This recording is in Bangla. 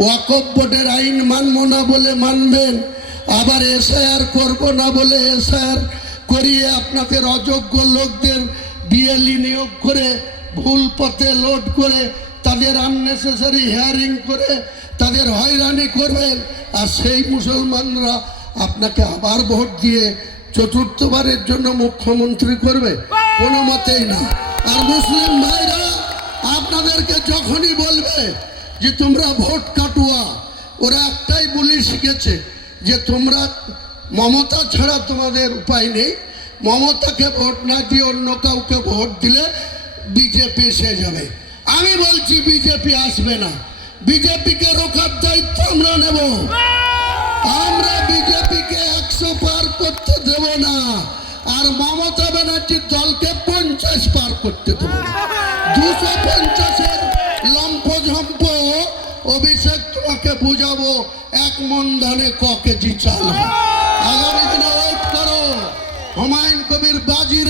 ওয়াকফ বোর্ডের আইন মানব না বলে মানবেন, আবার এসআইআর করব না বলে এসআইআর করিয়ে আপনাদের অযোগ্য লোকদের বিএলই নিয়োগ করে ভুল পথে লোড করে তাদের আননেসেসারি হিয়ারিং করে তাদের হয়রানি করবেন। আর সেই মুসলমানরা আপনাকে আবার ভোট দিয়ে চতুর্থবারের জন্য মুখ্যমন্ত্রী করবে? কোনো মতেই না। আর মুসলিম ভাইরা আপনাদেরকে যখনই বলবে যে তোমরা ভোট কাটুয়া, ওরা একটাই বলে শিখেছে যে তোমরা মমতা ছাড়া তোমাদের উপায় নেই, মমতাকে ভোট না দিয়ে অন্য কাউকে ভোট দিলে বিজেপি এসে যাবে। আমি বলছি বিজেপি আসবে না, বিজেপিকে রোখার দায়িত্ব আমরা নেব। আমরা বিজেপিকে 100 পার করতে দেব না, আর মমতা ব্যানার্জির দলকে 50 পার করতে দেব না। 250-এর লম্ফঝম্প অভিষেক তোমাকে বুঝাবো, 1 মন ধানে ক কেজি চাল হয়। আগামী দিনে ওয়েট করো, হুমায়ুন কবির বাজি